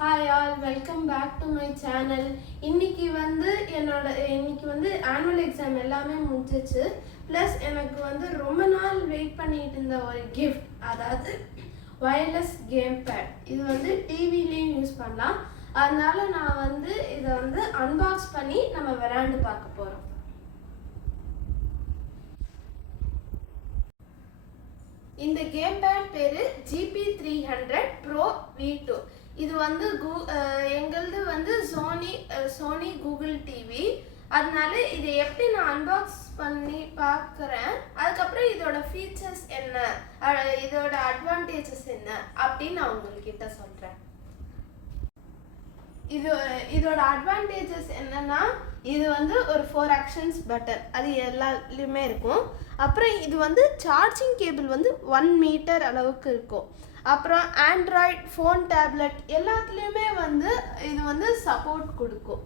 Hi all, welcome back to my channel. இன்னைக்கு வந்து annual exam எல்லாமே முடிஞ்சிச்சு. Plus எனக்கு வந்து ரொம்ப நாள் வெயிட் பண்ணிட்டு இருந்த ஒரு gift, அதாவது wireless gamepad. இது வந்து டிவிலயும் யூஸ் பண்ணலாம். அதனால நான் வந்து இதை வந்து அன்பாக்ஸ் பண்ணி நம்ம விளையாண்டு பார்க்க போறோம். இந்த கேம்பேட் பேரு GP300 Pro V2. இது வந்து எங்களது வந்து சோனி கூகுள் டிவி. அதனால இதை எப்படி நான் அன்பாக்ஸ் பண்ணி பார்க்குறேன், அதுக்கப்புறம் இதோட ஃபீச்சர்ஸ் என்ன, இதோட அட்வான்டேஜஸ் என்ன அப்படின்னு நான் உங்கள்கிட்ட சொல்கிறேன். இதோட அட்வான்டேஜஸ் என்னன்னா, இது வந்து ஒரு 4 ஆக்ஷன்ஸ் பட்டன், அது எல்லாத்துலேயுமே இருக்கும். அப்புறம் இது வந்து சார்ஜிங் கேபிள் வந்து 1 மீட்டர் அளவுக்கு இருக்கும். அப்புறம் ஆண்ட்ராய்ட் ஃபோன் டேப்லெட் எல்லாத்துலேயுமே வந்து இது வந்து சப்போர்ட் கொடுக்கும்.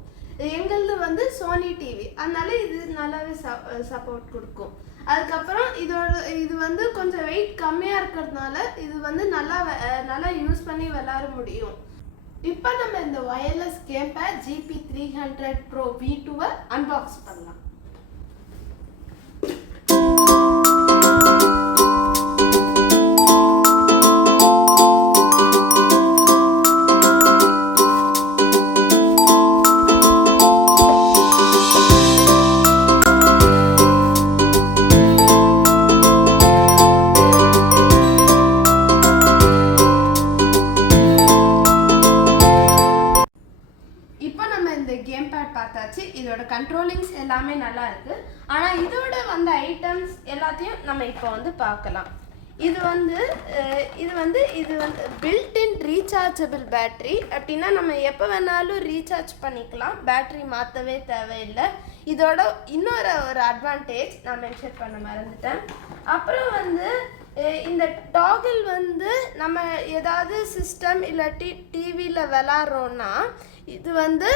எங்களது வந்து சோனி டிவி, அதனால இது நல்லாவே சப்போர்ட் கொடுக்கும். அதுக்கப்புறம் இது வந்து கொஞ்சம் வெயிட் கம்மியாக இருக்கிறதுனால இது வந்து நல்லா யூஸ் பண்ணி விளையாட முடியும். இப்போ நம்ம இந்த wireless கேம்பேட் GP300 Pro V2 unbox பண்ணலாம். இப்போ நம்ம இந்த கேம் பேட் பார்த்தாச்சு. இதோட கண்ட்ரோலிங்ஸ் எல்லாமே நல்லா இருக்கு. ஆனால் இதோட வந்த ஐட்டம்ஸ் எல்லாத்தையும் நம்ம இப்போ வந்து பார்க்கலாம். இது வந்து பில்ட்-இன் ரீசார்ஜபிள் பேட்டரி. அப்படின்னா நம்ம எப்போ வேணாலும் ரீசார்ஜ் பண்ணிக்கலாம், பேட்டரி மாற்றவே தேவையில்லை. இதோட இன்னொரு அட்வான்டேஜ் நான் மென்ஷன் பண்ண மறந்துட்டேன். அப்புறம் வந்து இந்த டாகிள் வந்து நம்ம ஏதாவது சிஸ்டம் இல்லாட்டி டிவியில் விளாட்றோன்னா, இது வந்து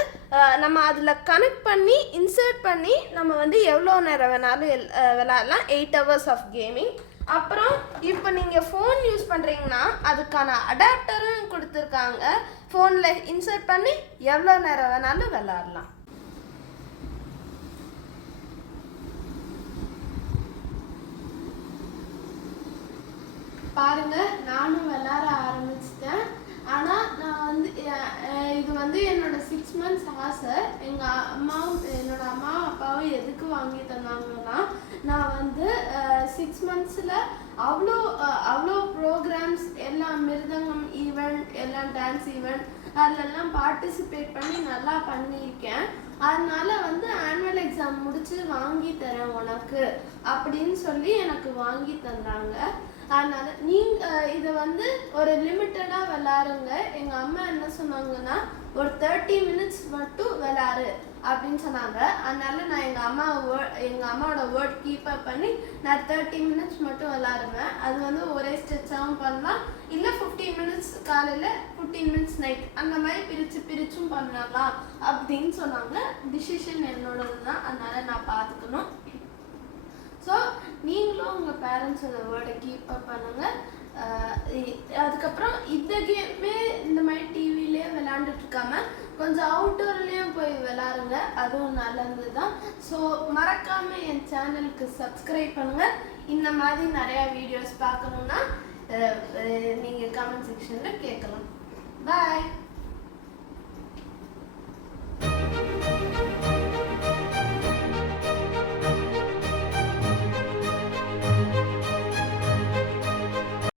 நம்ம அதில் கனெக்ட் பண்ணி இன்சர்ட் பண்ணி நம்ம வந்து எவ்வளோ நேரம் வேணாலும் விளாட்லாம். 8 hours ஆஃப் கேமிங். அப்புறம் இப்போ நீங்கள் ஃபோன் யூஸ் பண்ணுறீங்கன்னா அதுக்கான அடாப்டரும் கொடுத்துருக்காங்க. ஃபோனில் இன்சர்ட் பண்ணி எவ்வளோ நேரம் வேணாலும் விளாட்லாம். பாருங்க, நானும் விளாட ஆரம்பிச்சிட்டேன். ஆனால் நான் வந்து இது வந்து என்னோட 6 months ஆசை. என்னோட அம்மா அப்பாவும் எதுக்கு வாங்கி தந்தாங்கன்னா, நான் வந்து 6 monthsல அவ்வளோ ப்ரோக்ராம்ஸ், எல்லாம் மிருதங்கம் ஈவெண்ட், எல்லாம் டான்ஸ் ஈவெண்ட், அதிலெல்லாம் பார்ட்டிசிபேட் பண்ணி நல்லா பண்ணியிருக்கேன். அதனால வந்து ஆனுவல் எக்ஸாம் முடிச்சு வாங்கி தரேன் உனக்கு அப்படின்னு சொல்லி எனக்கு வாங்கி தந்தாங்க. அதனால இதை வந்து ஒரு லிமிட்டடாக விளாடுங்க. எங்கள் அம்மா என்ன சொன்னாங்கன்னா, ஒரு 30 minutes மட்டும் விளாடு அப்படின்னு சொன்னாங்க. அதனால நான் எங்கள் அம்மாவோட வேர்ட் கீப் அப் பண்ணி நான் 30 minutes மட்டும் விளாடுவேன். அது வந்து ஒரே ஸ்ட்ரெச்சாகவும் பண்ணலாம், இல்லை 15 minutes காலையில் 15 minutes நைட், அந்த மாதிரி பிரிச்சும் பண்ணலாம் அப்படின்னு சொன்னாங்க. டிசிஷன் என்னோடது தான், அதனால நான் பார்த்துக்கணும். ஸோ நீங்களும் உங்கள் பேரண்ட்ஸோட வேர்டை கீப் அப் பண்ணுங்கள். அதுக்கப்புறம் இந்த கேமே இந்த மாதிரி டிவிலே விளையாண்டுட்டு இருக்காம கொஞ்சம் அவுட்டோர்லேயும் போய் விளாடுங்க, அதுவும் நல்லது தான். ஸோ மறக்காமல் என் சேனலுக்கு சப்ஸ்கிரைப் பண்ணுங்கள். இந்த மாதிரி நிறையா வீடியோஸ் பார்க்கணுன்னா நீங்கள் கமெண்ட் செக்ஷனில் கேட்கலாம். பாய்.